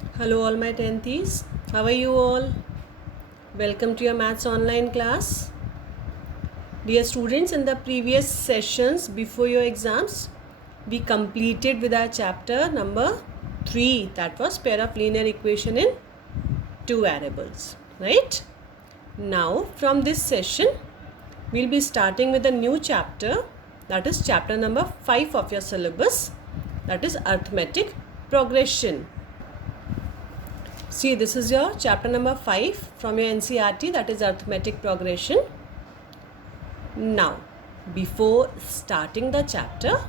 Hello all my 10thies. How are you all? Welcome to your maths online class. Dear students, in the previous sessions before your exams, we completed with our chapter number 3, that was pair of linear equation in two variables, right? Now from this session we'll be starting with a new chapter, that is chapter number 5 of your syllabus, that is arithmetic progression. See, this is your chapter number 5 from your NCERT, that is arithmetic progression. Now, before starting the chapter,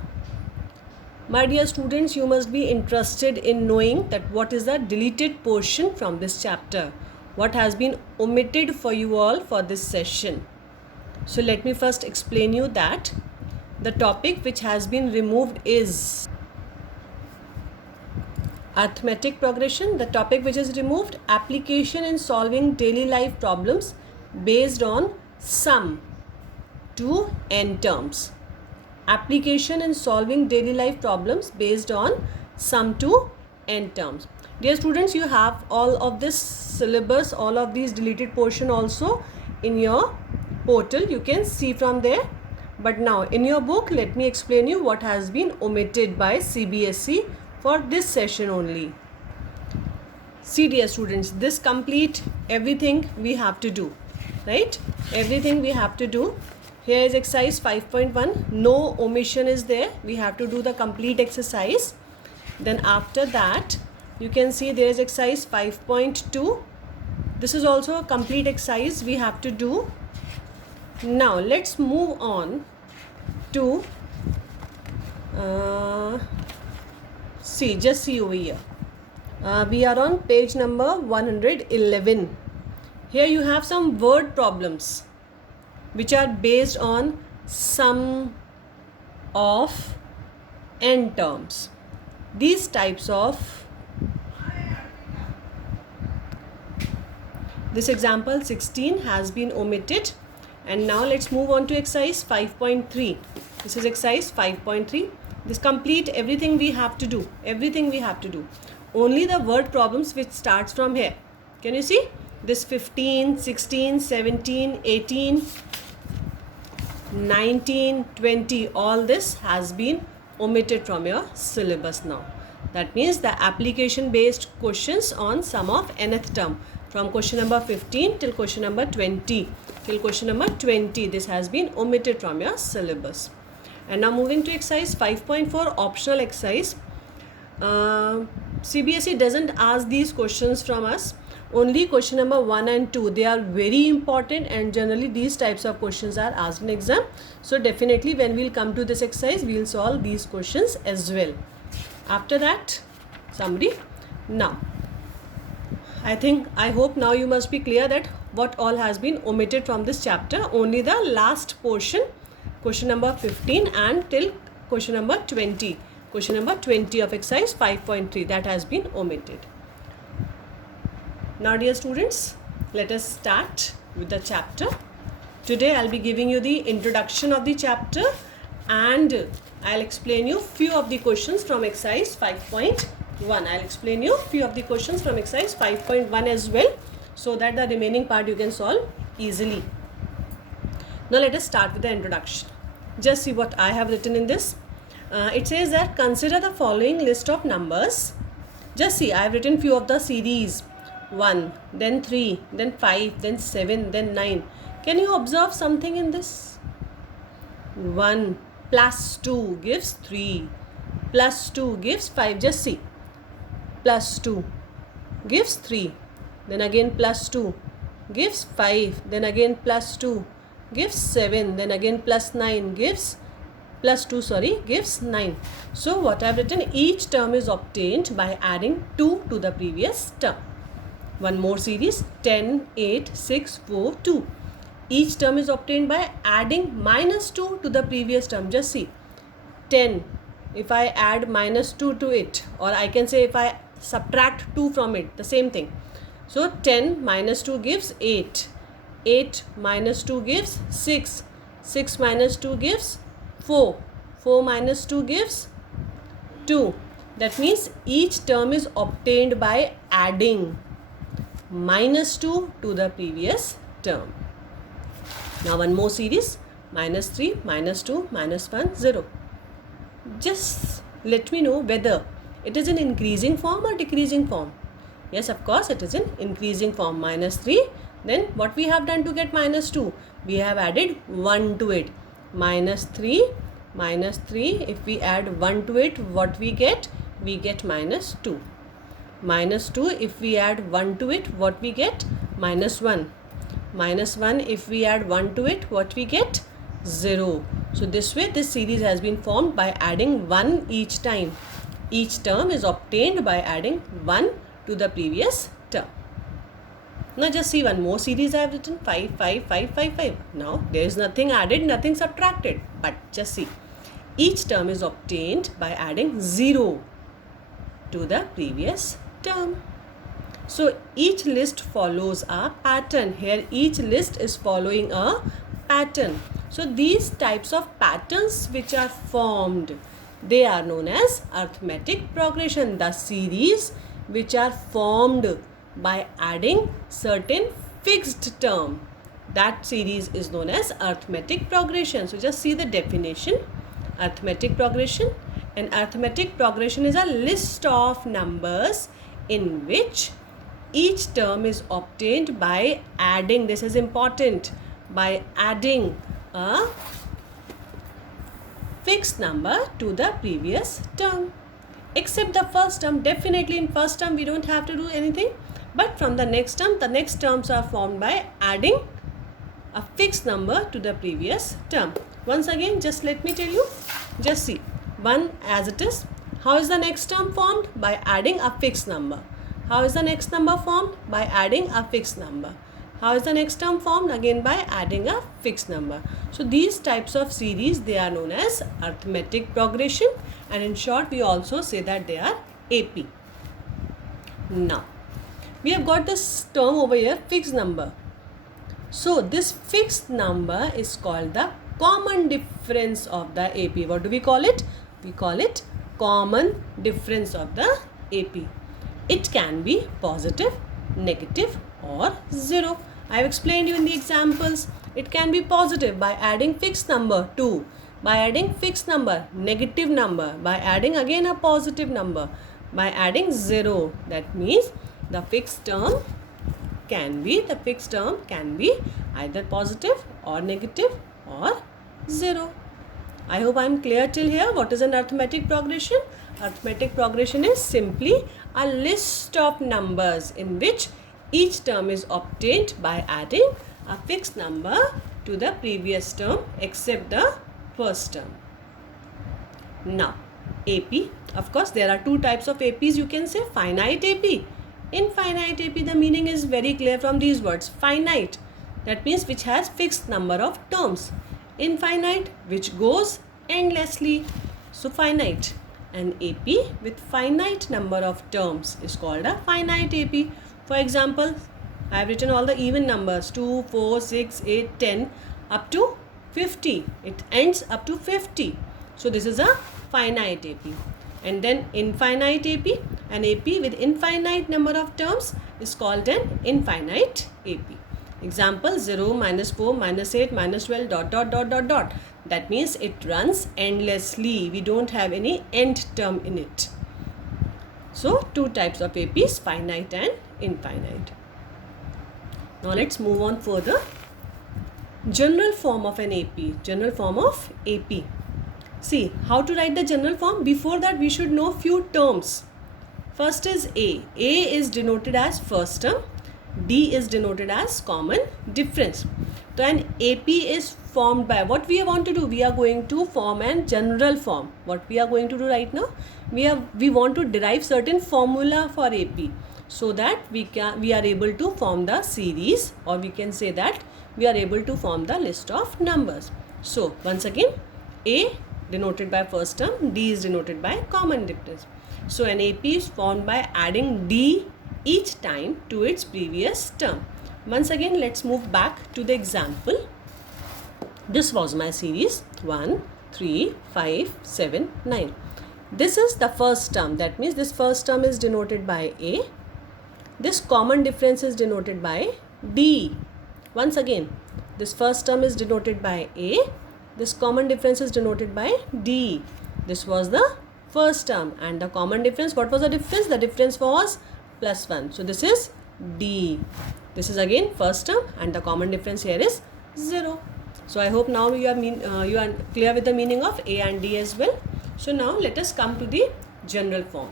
my dear students, you must be interested in knowing that what is the deleted portion from this chapter. What has been omitted for you all for this session. So let me first explain you that the topic which has been removed is arithmetic progression. The topic which is removed, application in solving daily life problems based on sum to n terms. Application in solving daily life problems based on sum to n terms. Dear students, you have all of this syllabus, all of these deleted portion also in your portal. You can see from there. But now in your book, let me explain you what has been omitted by CBSE for this session only. See, dear students, this complete everything we have to do, right? Everything we have to do. Here is exercise 5.1. No omission is there. We have to do the complete exercise. Then after that, you can see there is exercise 5.2. This is also a complete exercise we have to do. Now let's move on to just see over here. We are on page number 111. Here you have some word problems which are based on sum of n terms. These types of, this example 16 has been omitted. And now let's move on to exercise 5.3. This is exercise 5.3. This complete everything we have to do. Everything we have to do. Only the word problems which starts from here. Can you see? This 15, 16, 17, 18, 19, 20. All this has been omitted from your syllabus now. That means the application based questions on sum of nth term. From question number 15 till question number 20. Till question number 20. This has been omitted from your syllabus. And now moving to exercise 5.4, optional exercise. CBSE doesn't ask these questions from us. Only question number 1 and 2. They are very important and generally these types of questions are asked in exam. So definitely when we'll come to this exercise, we'll solve these questions as well. After that, summary. Now, I hope now you must be clear that what all has been omitted from this chapter. Only the last portion, question number 15 and till question number 20. Question number 20 of exercise 5.3, that has been omitted. Now dear students, let us start with the chapter. Today I'll be giving you the introduction of the chapter and I'll explain you few of the questions from exercise 5.1. I'll explain you few of the questions from exercise 5.1 as well, so that the remaining part you can solve easily. Now let us start with the introduction. Just see what I have written in this. It says that consider the following list of numbers. Just see, I have written few of the series. 1, then 3, then 5, then 7, then 9. Can you observe something in this? 1 plus 2 gives 3. Plus 2 gives 5. Just see. Plus 2 gives 3. Then again plus 2 gives 5. Then again plus 2 gives 7. Then again plus 9 gives gives 9. So what I have written, each term is obtained by adding 2 to the previous term. One more series, 10, 8, 6, 4, 2. Each term is obtained by adding minus 2 to the previous term. Just see, 10, if I add minus 2 to it, or I can say if I subtract 2 from it, the same thing. So 10 minus 2 gives 8. 8 minus 2 gives 6. 6 minus 2 gives 4. 4 minus 2 gives 2. That means each term is obtained by adding -2 to the previous term. Now one more series, -3, -2, -1, 0. Just let me know whether it is in increasing form or decreasing form. Yes, of course, it is in increasing form. -3. Then what we have done to get -2? We have added 1 to it. -3. If we add 1 to it, what we get? We get -2. -2. If we add 1 to it, what we get? -1. -1. If we add 1 to it, what we get? 0. So this way this series has been formed by adding 1 each time. Each term is obtained by adding 1 to the previous term. Now just see one more series I have written, 5, 5, 5, 5, 5. Now there is nothing added, nothing subtracted. But just see, each term is obtained by adding 0 to the previous term. So each list follows a pattern. Here each list is following a pattern. So these types of patterns which are formed, they are known as arithmetic progression. The series which are formed by adding certain fixed term, that series is known as arithmetic progression. So just see the definition. Arithmetic progression. An arithmetic progression is a list of numbers in which each term is obtained by adding, this is important, by adding a fixed number to the previous term. Except the first term. Definitely in first term we don't have to do anything. But from the next terms are formed by adding a fixed number to the previous term. Once again, just let me tell you. Just see. 1 as it is. How is the next term formed? By adding a fixed number. How is the next number formed? By adding a fixed number. How is the next term formed? Again by adding a fixed number. So these types of series, they are known as arithmetic progression, and in short we also say that they are AP. Now we have got this term over here, fixed number. So this fixed number is called the common difference of the AP. What do we call it? We call it common difference of the AP. It can be positive, negative or 0. I have explained you in the examples. It can be positive by adding fixed number 2, by adding fixed number, negative number, by adding again a positive number, by adding 0. That means the fixed term can be either positive or negative or 0. I hope I am clear till here. What is an arithmetic progression? Arithmetic progression is simply a list of numbers in which each term is obtained by adding a fixed number to the previous term except the first term. Now AP, of course there are two types of APs. You can say finite AP, infinite AP. The meaning is very clear from these words. Finite, that means which has fixed number of terms. Infinite, which goes endlessly. So finite. An AP with finite number of terms is called a finite AP. For example, I have written all the even numbers 2, 4, 6, 8, 10 up to 50. It ends up to 50. So this is a finite AP. And then infinite AP, an AP with infinite number of terms is called an infinite AP. Example 0, -4, -8, -12, ... That means it runs endlessly. We don't have any end term in it. So two types of APs, finite and infinite. Now let's move on further. General form of an AP. General form of AP. See how to write the general form. Before that we should know few terms. First is A. A is denoted as first term. D is denoted as common difference. So an AP is formed by, what we want to do? We are going to form an general form. What we are going to do right now? We want to derive certain formula for AP so that we are able to form the series, or we can say that we are able to form the list of numbers. So once again, A denoted by first term, D is denoted by common difference. So an AP is formed by adding D each time to its previous term. Once again, let's move back to the example. This was my series 1, 3, 5, 7, 9. This is the first term. That means this first term is denoted by A. This common difference is denoted by D. Once again, this first term is denoted by A. This common difference is denoted by D. This was the first term, and the common difference, what was the difference? The difference was plus 1. So this is D. This is again first term, and the common difference here is 0. So I hope now you are clear with the meaning of A and D as well. So now let us come to the general form.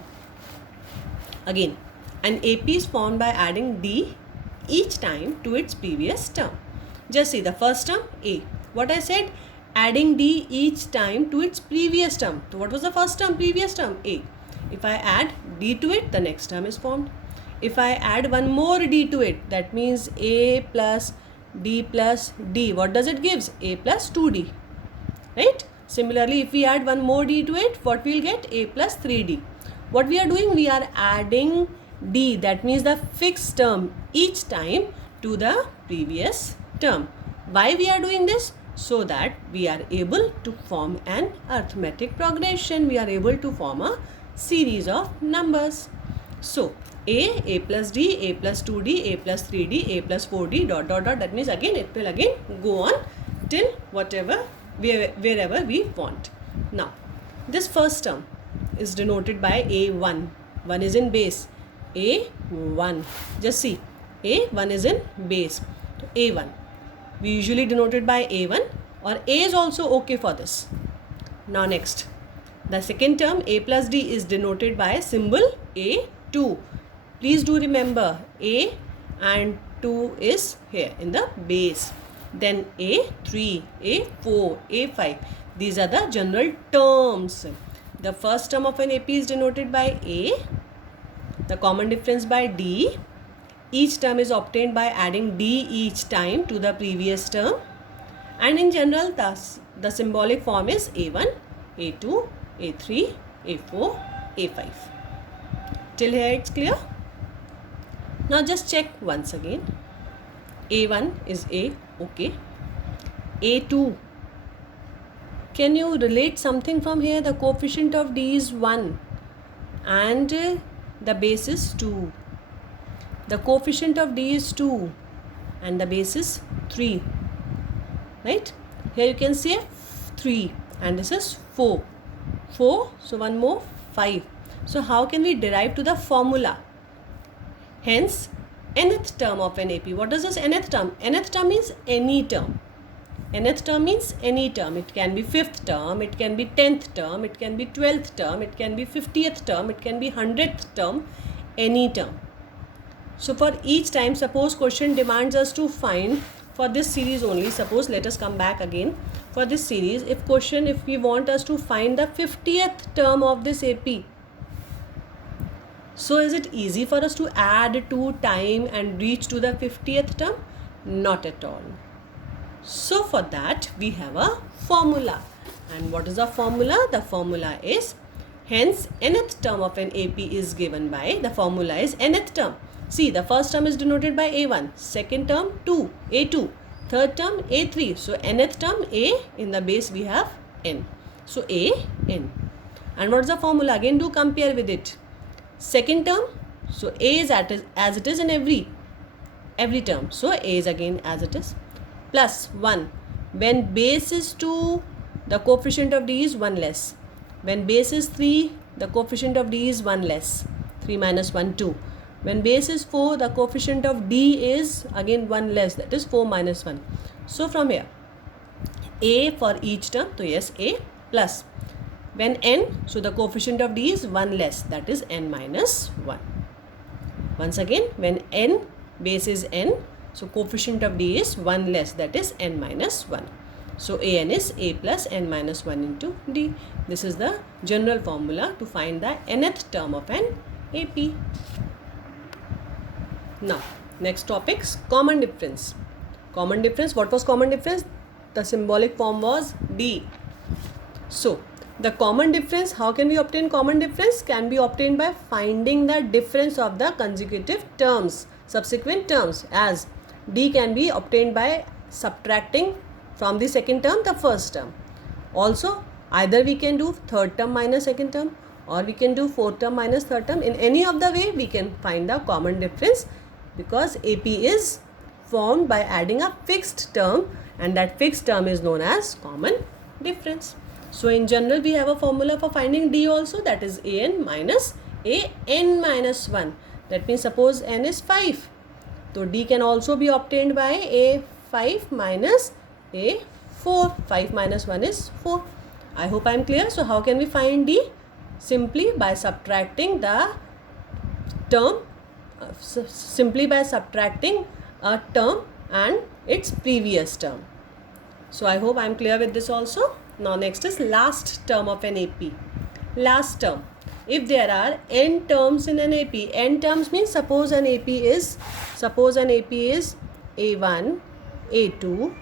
Again, an AP is formed by adding D each time to its previous term. Just see the first term A. What I said? Adding D each time to its previous term. So what was the first term? Previous term A. If I add D to it, the next term is formed. If I add one more D to it, that means A plus D plus D. What does it gives? A plus 2D. Right? Similarly, if we add one more D to it, what we'll get? A plus 3D. What we are doing? We are adding D, that means the fixed term, each time to the previous term. Why we are doing this? So that we are able to form an arithmetic progression. We are able to form a series of numbers. So A plus D, A plus 2D, A plus 3D, A plus 4D, dot dot dot. That means again it will again go on till wherever we want. Now this first term is denoted by A1. 1 is in base. A1. Just see, A1 is in base. So A1. We usually denote it by A1, or A is also okay for this. Now next, the second term A plus D is denoted by symbol A2. Please do remember A and 2 is here in the base. Then A3, A4, A5. These are the general terms. The first term of an AP is denoted by A. The common difference by D. Each term is obtained by adding D each time to the previous term. And in general, thus, the symbolic form is A1, A2, A3, A4, A5. Till here it's clear? Now just check once again. A1 is A, okay. A2. Can you relate something from here? The coefficient of D is 1 and the base is 2. The coefficient of D is 2 and the base is 3. Right? Here you can see 3 and this is 4. 4, so one more 5. So how can we derive to the formula? Hence, nth term of an AP. What is this nth term? Nth term means any term. Nth term means any term. It can be 5th term, it can be 10th term, it can be 12th term, it can be 50th term, it can be 100th term, any term. So for each time, suppose question demands us to find for this series only. Suppose let us come back again for this series. If we want us to find the 50th term of this AP. So is it easy for us to add 2 time and reach to the 50th term? Not at all. So for that we have a formula. And what is the formula? The formula is, hence nth term of an AP is given by, the formula is nth term. See, the first term is denoted by A1, second term 2, A2, third term A3. So nth term A, in the base we have N. So A, N. And what is the formula? Again do compare with it. Second term, so A is as it is in every term. So A is again as it is. Plus 1. When base is 2, the coefficient of D is 1 less. When base is 3, the coefficient of D is 1 less. 3 minus 1, 2. When base is 4, the coefficient of D is again 1 less. That is 4 minus 1. So from here, A for each term. So yes, A plus. When N, so the coefficient of D is 1 less. That is N minus 1. Once again, when N, base is N, so coefficient of D is 1 less, that is N minus 1. So An is A plus N minus 1 into D. This is the general formula to find the nth term of an AP. Now, next topics, common difference. Common difference, what was common difference? The symbolic form was D. So, the common difference, how can we obtain common difference? Can be obtained by finding the difference of the consecutive terms, subsequent terms, as D can be obtained by subtracting from the second term the first term. Also, either we can do third term minus second term, or we can do fourth term minus third term. In any of the way we can find the common difference, because AP is formed by adding a fixed term, and that fixed term is known as common difference. So in general we have a formula for finding D also, that is AN minus AN minus 1. That means suppose N is 5. So D can also be obtained by A5 minus A4. 5 minus 1 is 4. I hope I am clear. So how can we find D? Simply by subtracting the term, a term and its previous term. So I hope I am clear with this also. Now next is last term of an AP. Last term. If there are n terms in an AP, n terms means suppose an AP is A1, A2,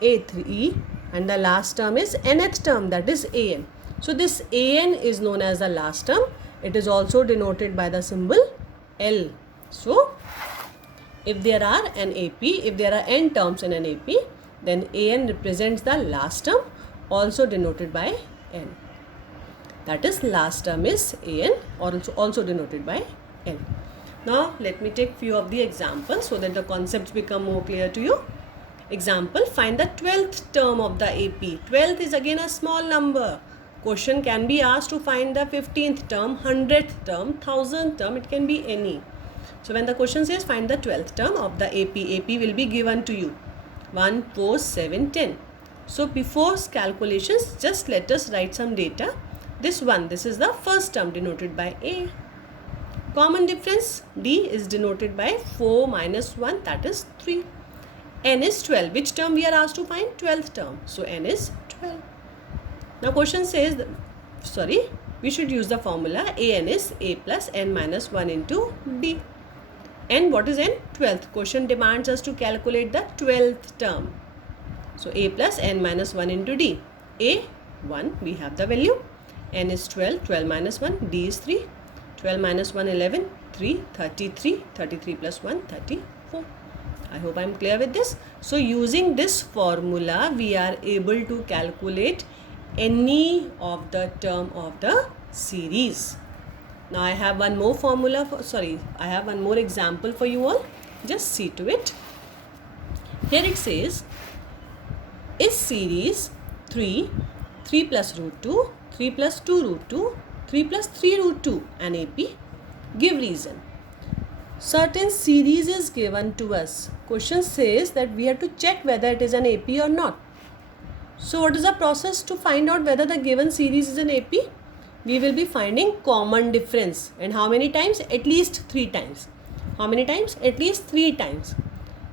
A3, and the last term is nth term, that is AN. So this AN is known as the last term. It is also denoted by the symbol L. So if there are n terms in an AP, then AN represents the last term, also denoted by N. That is last term is AN, or also denoted by N. Now let me take few of the examples so that the concepts become more clear to you. Example, find the 12th term of the AP. 12th is again a small number. Question can be asked to find the 15th term, 100th term, 1000th term, it can be any. So when the question says find the 12th term of the AP will be given to you. 1, 4, 7, 10. So before calculations, just let us write some data. This is the first term denoted by A. Common difference, D is denoted by 4 minus 1, that is 3. N is 12. Which term we are asked to find? 12th term. So N is 12. Now question says, we should use the formula AN is A plus N minus 1 into D. N, what is N? 12th. Question demands us to calculate the 12th term. So A plus N minus 1 into D. A, 1, we have the value. N is 12, 12 minus 1, D is 3. 12 minus 1, 11, 3, 33, 33 plus 1, 34. I hope I am clear with this. So using this formula, we are able to calculate any of the term of the series. Now I have one more I have one more example for you all. Just see to it. Here it says, is series 3 plus root 2, 3 plus 2 root 2, 3 plus 3 root 2 an AP? Give reason. Certain series is given to us. Question says that we have to check whether it is an AP or not. So what is the process to find out whether the given series is an AP? We will be finding common difference. And how many times? At least 3 times. How many times? At least 3 times.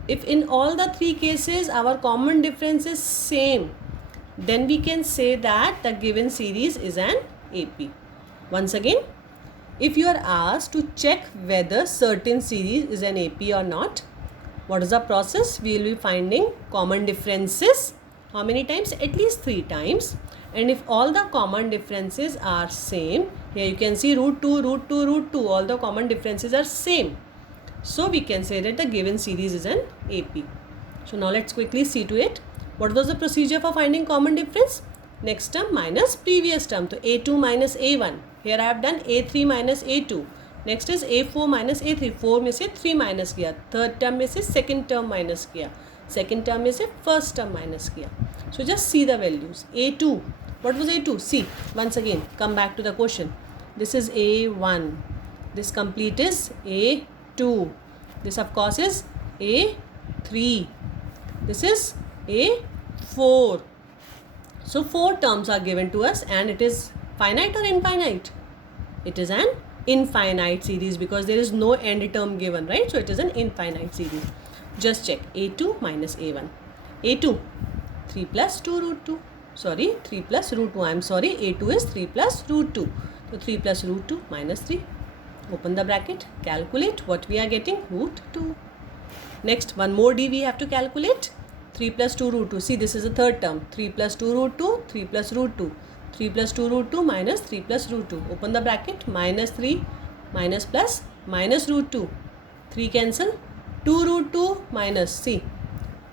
If in all the 3 cases our common difference is same, then we can say that the given series is an AP. Once again, if you are asked to check whether certain series is an AP or not, what is the process? We will be finding common differences. How many times? At least 3 times. And if all the common differences are same, here you can see root 2, root 2, root 2, all the common differences are same. So we can say that the given series is an AP. So now let's quickly see to it. What was the procedure for finding common difference? Next term minus previous term. So A2 minus A1. Here I have done A3 minus A2. Next is A4 minus A3. 4 में से 3 minus किया. Third term में से second term minus किया. Second term में से first term minus किया. So just see the values. A2. What was A2? See, once again, come back to the question. This is A1. This complete is A2. This of course is A3. This is A4. So 4 terms are given to us, and it is finite or infinite? It is an infinite series because there is no end term given, right? So it is an infinite series. Just check A2 minus A1. A2, 3 plus 2 root 2. 3 plus root 2. I am sorry, A2 is 3 plus root 2. So 3 plus root 2 minus 3. Open the bracket. Calculate what we are getting. Root 2. Next, one more D we have to calculate. 3 plus 2 root 2. See, this is the third term. 3 plus 2 root 2. 3 plus root 2. 3 plus 2 root 2 minus 3 plus root 2. Open the bracket. Minus 3 minus plus minus root 2. 3 cancel. 2 root 2 minus. See,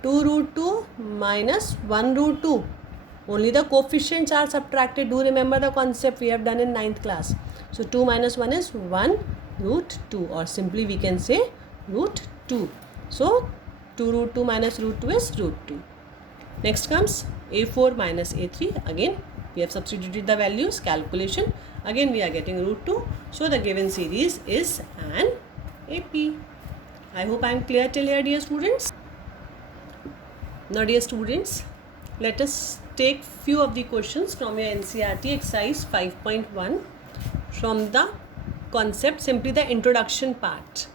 2 root 2 minus 1 root 2. Only the coefficients are subtracted. Do remember the concept we have done in 9th class. So 2 minus 1 is 1 root 2, or simply we can say root 2. So 2 root 2 minus root 2 is root 2. Next comes a4 minus a3. Again we have substituted the values, calculation. Again we are getting root 2. So the given series is an AP. I hope I am clear till here, dear students. Now dear students, let us take few of the questions from your NCERT exercise 5.1 from the concept, simply the introduction part.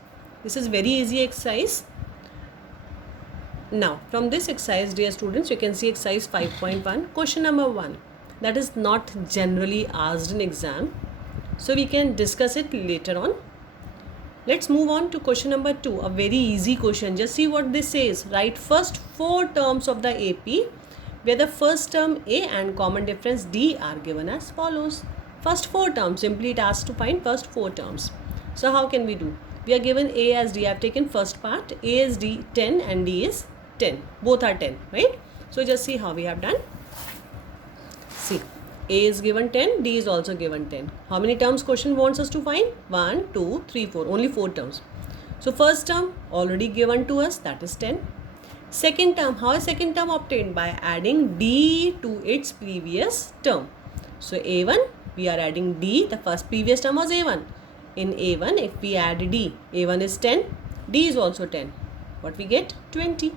This is very easy exercise. Now from this exercise, dear students, you can see exercise 5.1, question number 1, that is not generally asked in exam, so we can discuss it later on. Let's move on to question number 2, a very easy question. Just see what this says. Write first 4 terms of the AP where the first term A and common difference D are given as follows. First 4 terms, simply it asks to find first 4 terms. So how can we do? We are given A as D. I have taken first part. A is D 10 and D is 10. Both are 10, right? So just see how we have done. See, A is given 10, D is also given 10. How many terms question wants us to find? 1, 2, 3, 4. Only 4 terms. So first term already given to us, that is 10. Second term, how is second term obtained? By adding D to its previous term. So A1, we are adding D. The first previous term was A1. In A1, if we add D, A1 is 10, D is also 10. What we get? 20.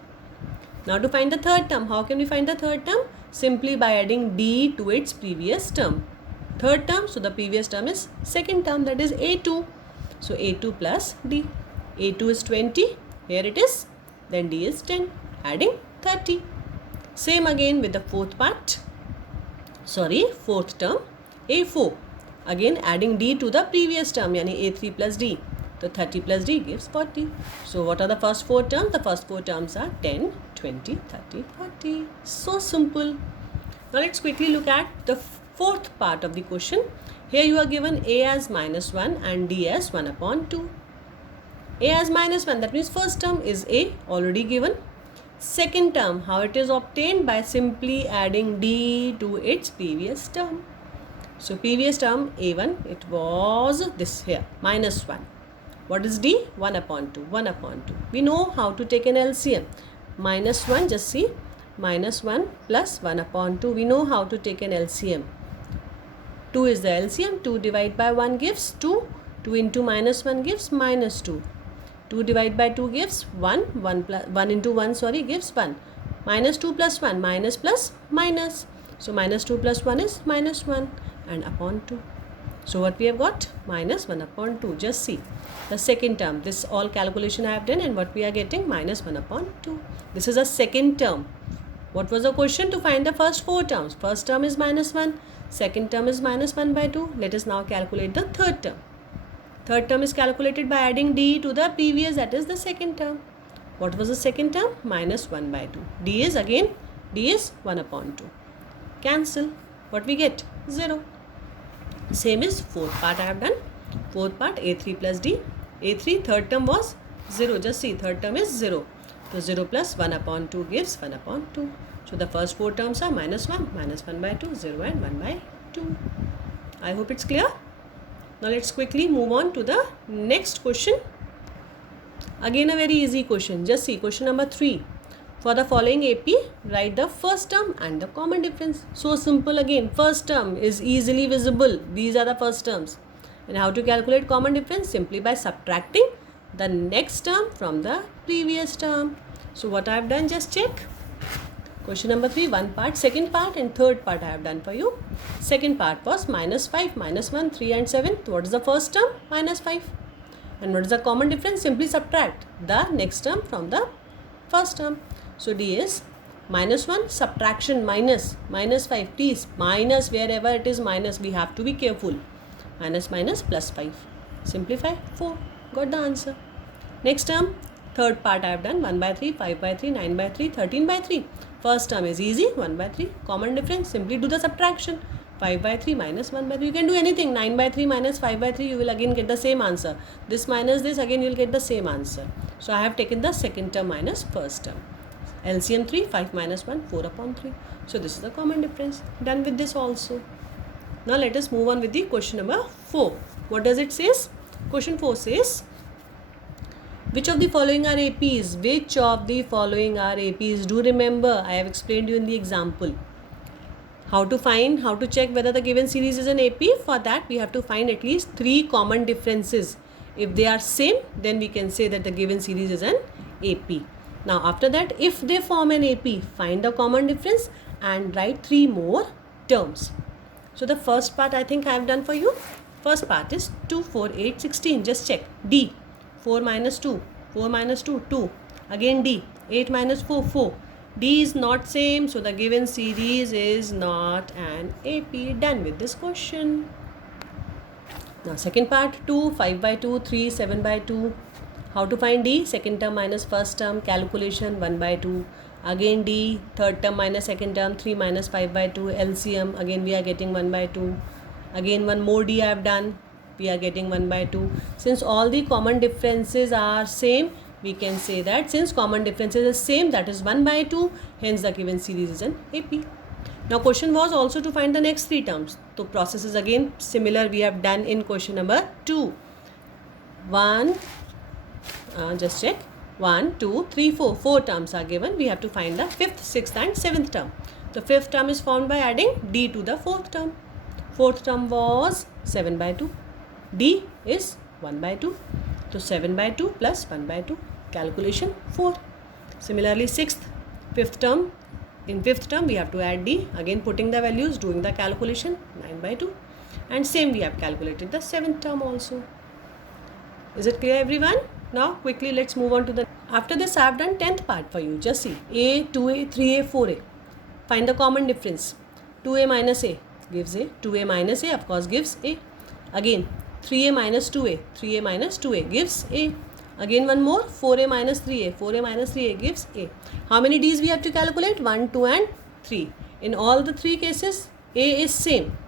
Now to find the third term, how can we find the third term? Simply by adding D to its previous term. Third term, so the previous term is second term, that is A2. So A2 plus D. A2 is 20, here it is, then D is 10, adding 30. Same again with the fourth term, A4. Again adding D to the previous term, yani A3 plus D. So 30 plus D gives 40. So what are the first 4 terms? The first 4 terms are 10, 20, 30, 40. So simple. Now let's quickly look at the fourth part of the question. Here you are given A as minus 1 and D as 1 upon 2. A as minus 1, that means first term is A, already given. Second term, how it is obtained? By simply adding D to its previous term. So previous term A1, it was this here, minus 1. What is D? 1 upon 2, 1 upon 2. We know how to take an LCM. Minus 1, just see, minus 1 plus 1 upon 2. We know how to take an LCM. 2 is the LCM. 2 divided by 1 gives 2. 2 into minus 1 gives minus 2. 2 divided by 2 gives 1. 1 into 1 gives 1. Minus 2 plus 1, minus plus minus. So minus 2 plus 1 is minus 1 and upon 2. So what we have got? Minus 1 upon 2. Just see the second term. This all calculation I have done, and what we are getting? Minus 1 upon 2. This is a second term. What was the question? To find the first 4 terms. First term is minus 1. Second term is minus 1 by 2. Let us now calculate the third term. Third term is calculated by adding D to the previous, that is the second term. What was the second term? Minus 1 by 2. D is 1 upon 2. Cancel. What we get? 0. Same is fourth part I have done. Fourth part A3 plus D. A3 third term was 0. Just see, third term is 0. So 0 plus 1 upon 2 gives 1 upon 2. So the first 4 terms are minus 1 by 2, 0 and 1 by 2. I hope it's clear. Now let's quickly move on to the next question. Again a very easy question. Just see question number 3. For the following AP, write the first term and the common difference. So simple again. First term is easily visible. These are the first terms. And how to calculate common difference? Simply by subtracting the next term from the previous term. So what I have done, just check. Question number 3, one part, second part and third part I have done for you. Second part was minus 5, minus 1, 3 and 7. What is the first term? Minus 5. And what is the common difference? Simply subtract the next term from the first term. So D is minus 1, subtraction minus 5. Please, minus wherever it is minus, we have to be careful. Minus plus 5. Simplify, 4. Got the answer. Next term, third part I have done 1 by 3, 5 by 3, 9 by 3, 13 by 3. First term is easy, 1 by 3. Common difference, simply do the subtraction. 5 by 3 minus 1 by 3. You can do anything. 9 by 3 minus 5 by 3, you will again get the same answer. This minus this, again you will get the same answer. So I have taken the second term minus first term. LCM 3, 5 minus 1, 4 upon 3. So this is the common difference. Done with this also. Now let us move on with the question number 4. What does it says? Question 4 says, which of the following are APs? Which of the following are APs? Do remember, I have explained you in the example. How to find, how to check whether the given series is an AP? For that, we have to find at least 3 common differences. If they are same, then we can say that the given series is an AP. Now, after that, if they form an AP, find the common difference and write 3 more terms. So, the first part I think I have done for you. First part is 2, 4, 8, 16. Just check. D. 4 minus 2. 4 minus 2, 2. Again D. 8 minus 4, 4. D is not same. So, the given series is not an AP. Done with this question. Now, second part 2, 5 by 2, 3, 7 by 2. How to find D? Second term minus first term. Calculation 1 by 2. Again D. Third term minus second term. 3 minus 5 by 2. LCM. Again we are getting 1 by 2. Again one more D I have done. We are getting 1 by 2. Since all the common differences are same, we can say that since common differences is same, that is 1 by 2. Hence the given series is an AP. Now question was also to find the next 3 terms. So process is again similar we have done in question number 2. Just check. 1, 2, 3, 4. 4 terms are given. We have to find the 5th, 6th and 7th term. The 5th term is formed by adding D to the 4th term. 4th term was 7 by 2. D is 1 by 2. So 7 by 2 plus 1 by 2. Calculation 4. Similarly 6th, 5th term. In 5th term we have to add D. Again putting the values, doing the calculation 9 by 2. And same we have calculated the 7th term also. Is it clear everyone? Now quickly let's move on to the, after this I have done 10th part for you. Just see, A, 2A, 3A, 4A. Find the common difference. 2A minus A gives A. 2A minus A of course gives A. Again 3A minus 2A. 3A minus 2A gives A. Again one more, 4A minus 3A. 4A minus 3A gives A. How many D's we have to calculate? 1, 2 and 3. In all the 3 cases, A is same.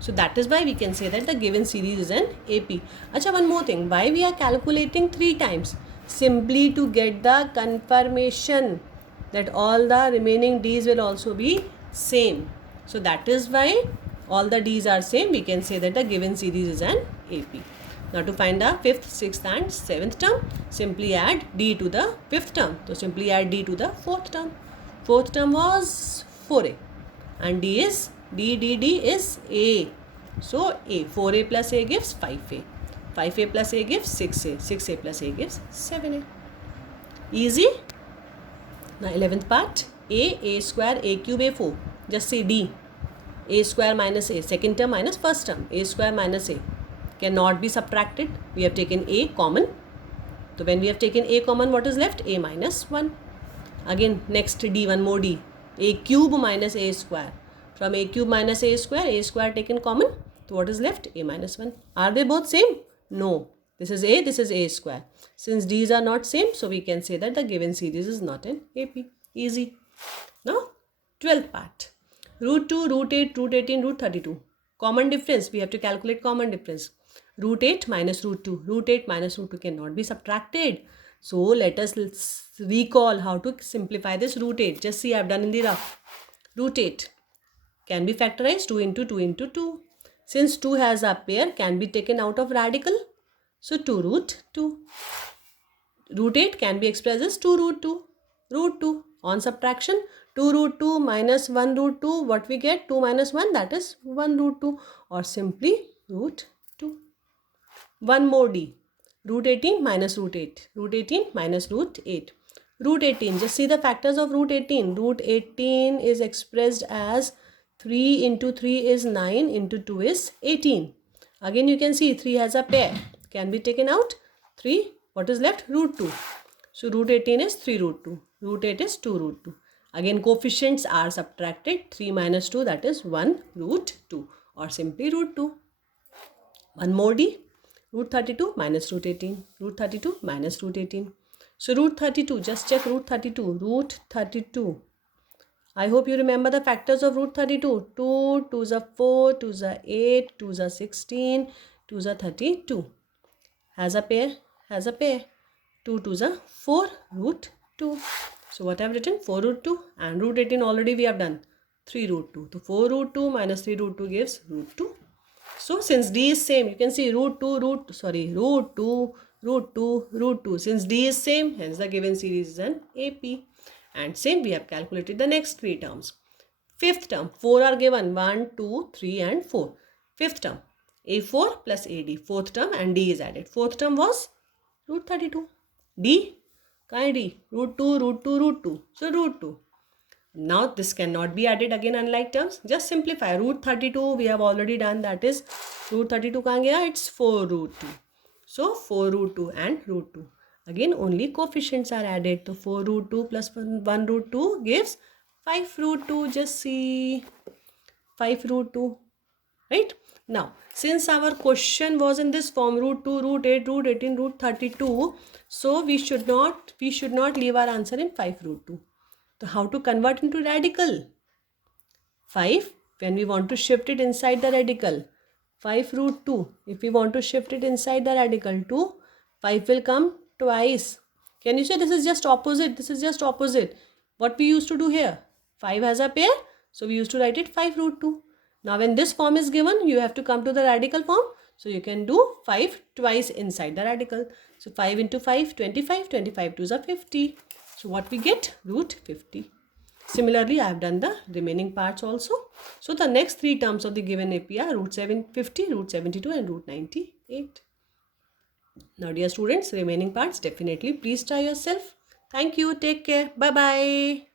So that is why we can say that the given series is an AP. Acha, one more thing. Why we are calculating 3 times? Simply to get the confirmation that all the remaining D's will also be same. So that is why all the D's are same. We can say that the given series is an AP. Now to find the 5th, 6th and 7th term, simply add D to the 5th term. So simply add D to the 4th term. 4th term was 4A and D is D is A. So A, 4A plus A gives 5A. 5A plus A gives 6A. 6A plus A gives 7A. Easy. Now 11th part. A square, A cube, A4. Just say D. A square minus A. Second term minus first term. A square minus A. Cannot be subtracted. We have taken A common. So when we have taken A common, what is left? A minus 1. Again next D, one more D. A cube minus A square. From A cube minus A square taken common. So what is left? A minus 1. Are they both same? No. This is A square. Since D's are not same, so we can say that the given series is not an AP. Easy. Now, 12th part. Root 2, root 8, root 18, root 32. Common difference. We have to calculate common difference. Root 8 minus root 2. Root 8 minus root 2 cannot be subtracted. So let's recall how to simplify this root 8. Just see I have done in the rough. Root 8 can be factorized 2 into 2 into 2. Since 2 has a pair, can be taken out of radical. So 2 root 2. Root 8 can be expressed as 2 root 2. Root 2. On subtraction, 2 root 2 minus 1 root 2. What we get? 2 minus 1, that is 1 root 2. Or simply root 2. One more D. Root 18 minus root 8. Root 18 minus root 8. Root 18. Just see the factors of root 18. Root 18 is expressed as 3 into 3 is 9 into 2 is 18. Again you can see 3 has a pair. Can be taken out. 3. What is left? Root 2. So root 18 is 3 root 2. Root 8 is 2 root 2. Again coefficients are subtracted. 3 minus 2, that is 1 root 2 or simply root 2. One more D. Root 32 minus root 18. Root 32 minus root 18. So root 32, just check root 32. Root 32. I hope you remember the factors of root 32. 2, 2 is a 4, 2 is a 8, 2 is a 16, 2 is a 32. Has a pair? Has a pair. 2, 2 is a 4 root 2. So what I have written? 4 root 2 and root 18 already we have done. 3 root 2. So 4 root 2 minus 3 root 2 gives root 2. So since D is same, you can see root 2, root 2, root 2, root 2. Since D is same, hence the given series is an AP. And same, we have calculated the next three terms. Fifth term, 4 are given, 1, 2, 3 and 4. Fifth term, A4 plus AD. Fourth term and D is added. Fourth term was root 32. D, D, root 2, root 2, root 2. So root 2. Now this cannot be added again unlike terms. Just simplify. Root 32 we have already done. That is root 32 kahan gaya? It's 4 root 2. So 4 root 2 and root 2. Again only coefficients are added. So 4 root 2 plus 1 root 2 gives 5 root 2. Just see 5 root 2. Right? Now since our question was in this form root 2, root 8, root 18, root 32. So we should not leave our answer in 5 root 2. So how to convert into radical? 5 when we want to shift it inside the radical. 5 root 2. If we want to shift it inside the radical 2, 5 will come twice. Can you say this is just opposite? This is just opposite. What we used to do here? 5 has a pair. So we used to write it 5 root 2. Now when this form is given, you have to come to the radical form. So you can do 5 twice inside the radical. So 5 into 5, 25. 25 2s are 50. So what we get? Root 50. Similarly, I have done the remaining parts also. So the next three terms of the given AP are root 750, root 72 and root 98. Now dear students, remaining parts definitely please try yourself. Thank you. Take care. Bye-bye.